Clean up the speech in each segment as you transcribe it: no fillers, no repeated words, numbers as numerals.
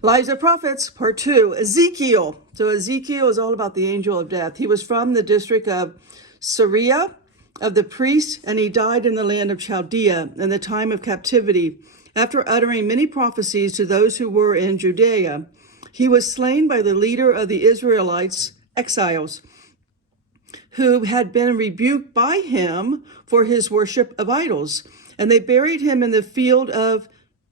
Lives of Prophets, Part 2, Ezekiel. So Ezekiel is all about the angel of death. He was from the district of Syria, of the priests, and he died in the land of Chaldea in the time of captivity, after uttering many prophecies to those who were in Judea. He was slain by the leader of the Israelites, exiles, who had been rebuked by him for his worship of idols. And they buried him in the field of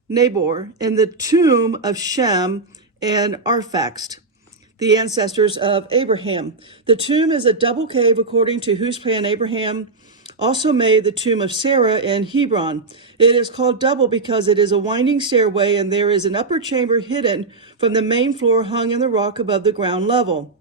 Nabor, in the tomb of Shem and Arphaxad, the ancestors of Abraham. The tomb is a double cave, according to whose plan Abraham also made the tomb of Sarah in Hebron. It is called double because it is a winding stairway, and there is an upper chamber hidden from the main floor, hung in the rock above the ground level.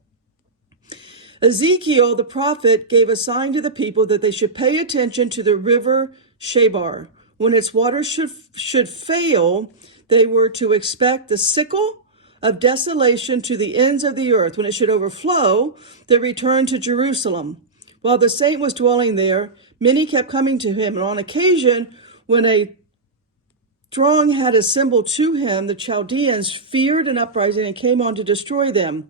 Ezekiel, the prophet, gave a sign to the people that they should pay attention to the river Shebar. When its waters should fail, they were to expect the sickle of desolation to the ends of the earth. When it should overflow, they returned to Jerusalem. While the saint was dwelling there, many kept coming to him, and on occasion, when a throng had assembled to him, the Chaldeans feared an uprising and came on to destroy them.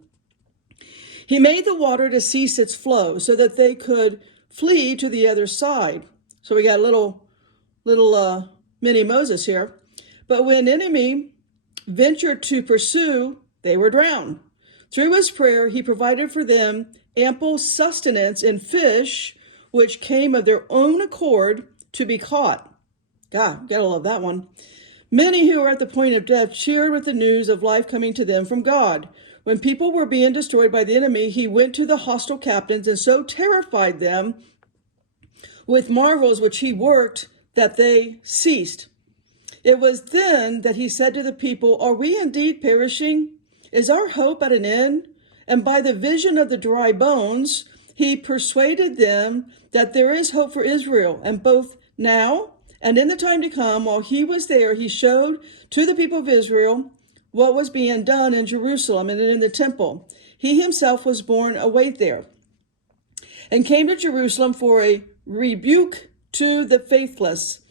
He made the water to cease its flow so that they could flee to the other side. So we got a little mini Moses here. But when enemy ventured to pursue, they were drowned. Through his prayer, he provided for them ample sustenance in fish, which came of their own accord to be caught. God, gotta love that one. Many who were at the point of death cheered with the news of life coming to them from God. When people were being destroyed by the enemy, he went to the hostile captains and so terrified them with marvels which he worked that they ceased. It was then that he said to the people, "Are we indeed perishing? Is our hope at an end?" And by the vision of the dry bones, he persuaded them that there is hope for Israel. And both now and in the time to come, while he was there, he showed to the people of Israel what was being done in Jerusalem and in the temple. He himself was born await there and came to Jerusalem for a rebuke to the faithless.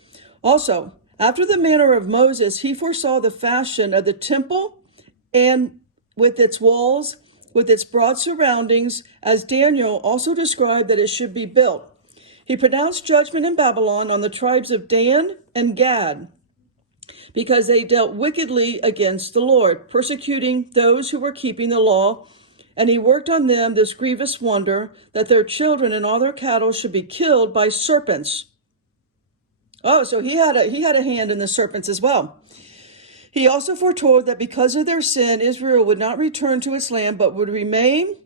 Also, after the manner of Moses, he foresaw the fashion of the temple and with its walls, with its broad surroundings, as Daniel also described that it should be built. He pronounced judgment in Babylon on the tribes of Dan and Gad, because they dealt wickedly against the Lord, persecuting those who were keeping the law. And he worked on them this grievous wonder, that their children and all their cattle should be killed by serpents. Oh, so he had a hand in the serpents as well. He also foretold that because of their sin, Israel would not return to its land, but would remain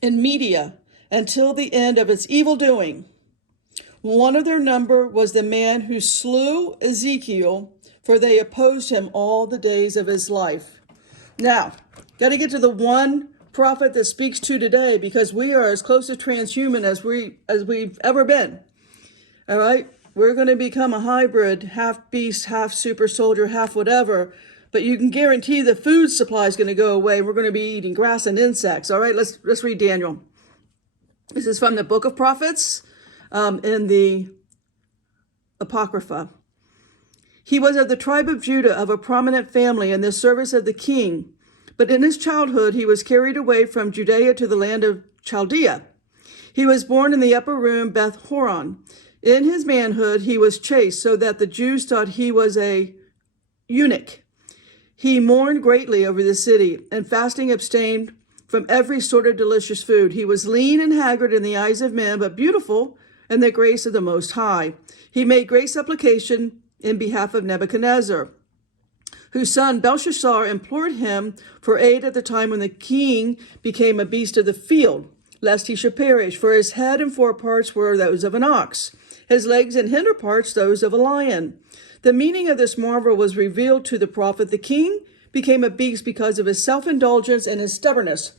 in Media until the end of its evil doing. One of their number was the man who slew Ezekiel, for they opposed him all the days of his life. Now, got to get to the one prophet that speaks to today, because we are as close to transhuman as we've ever been. All right? We're going to become a hybrid, half beast, half super soldier, half whatever. But you can guarantee the food supply is going to go away. We're going to be eating grass and insects. All right, let's read Daniel. This is from the Book of Prophets in the Apocrypha. He was of the tribe of Judah, of a prominent family in the service of the king. But in his childhood, he was carried away from Judea to the land of Chaldea. He was born in the upper room, Beth Horon. In his manhood, he was chaste, so that the Jews thought he was a eunuch. He mourned greatly over the city, and fasting abstained from every sort of delicious food. He was lean and haggard in the eyes of men, but beautiful in the grace of the Most High. He made great supplication in behalf of Nebuchadnezzar, whose son Belshazzar implored him for aid at the time when the king became a beast of the field, lest he should perish. For his head and foreparts were those of an ox, his legs and hinder parts those of a lion. The meaning of this marvel was revealed to the prophet. The king became a beast because of his self-indulgence and his stubbornness.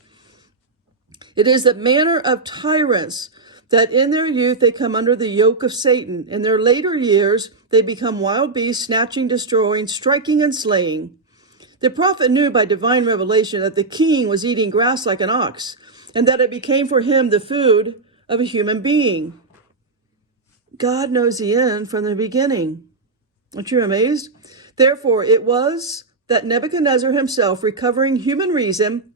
It is the manner of tyrants that in their youth they come under the yoke of Satan. In their later years they become wild beasts, snatching, destroying, striking, and slaying. The prophet knew by divine revelation that the king was eating grass like an ox, and that it became for him the food of a human being. God knows the end from the beginning. Aren't you amazed? Therefore, it was that Nebuchadnezzar himself, recovering human reason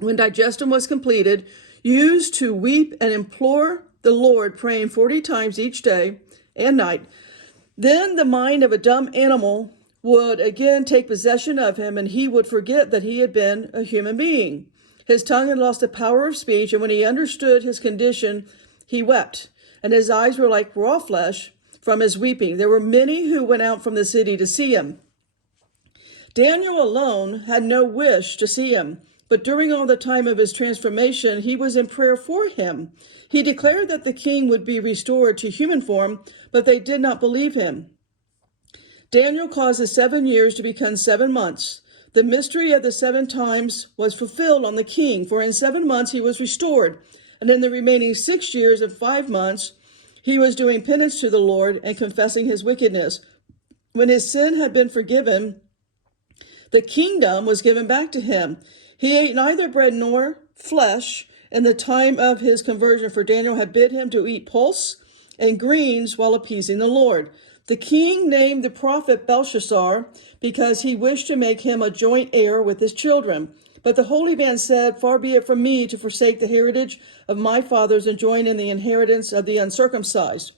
when digestion was completed, used to weep and implore the Lord, praying 40 times each day and night. Then the mind of a dumb animal would again take possession of him, and he would forget that he had been a human being. His tongue had lost the power of speech, and when he understood his condition, he wept, and his eyes were like raw flesh from his weeping. There were many who went out from the city to see him. Daniel alone had no wish to see him, but during all the time of his transformation, he was in prayer for him. He declared that the king would be restored to human form, but they did not believe him. Daniel caused the 7 years to become 7 months. The mystery of the 7 times was fulfilled on the king, for in 7 months he was restored, and in the remaining 6 years and 5 months he was doing penance to the Lord and confessing his wickedness. When his sin had been forgiven, the kingdom was given back to him. He ate neither bread nor flesh in the time of his conversion, for Daniel had bid him to eat pulse and greens while appeasing the Lord. The king named the prophet Belshazzar because he wished to make him a joint heir with his children. But the holy man said, "Far be it from me to forsake the heritage of my fathers and join in the inheritance of the uncircumcised."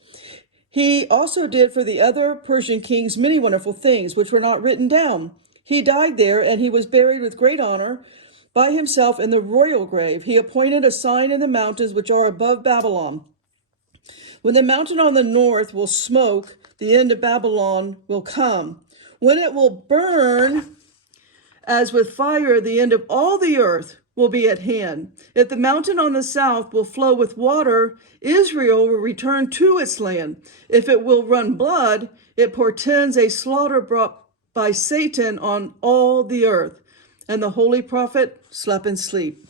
He also did for the other Persian kings many wonderful things, which were not written down. He died there, and he was buried with great honor by himself in the royal grave. He appointed a sign in the mountains which are above Babylon. When the mountain on the north will smoke, the end of Babylon will come. When it will burn as with fire, the end of all the earth will be at hand. If the mountain on the south will flow with water, Israel will return to its land. If it will run blood, it portends a slaughter brought by Satan on all the earth. And the holy prophet slept in sleep.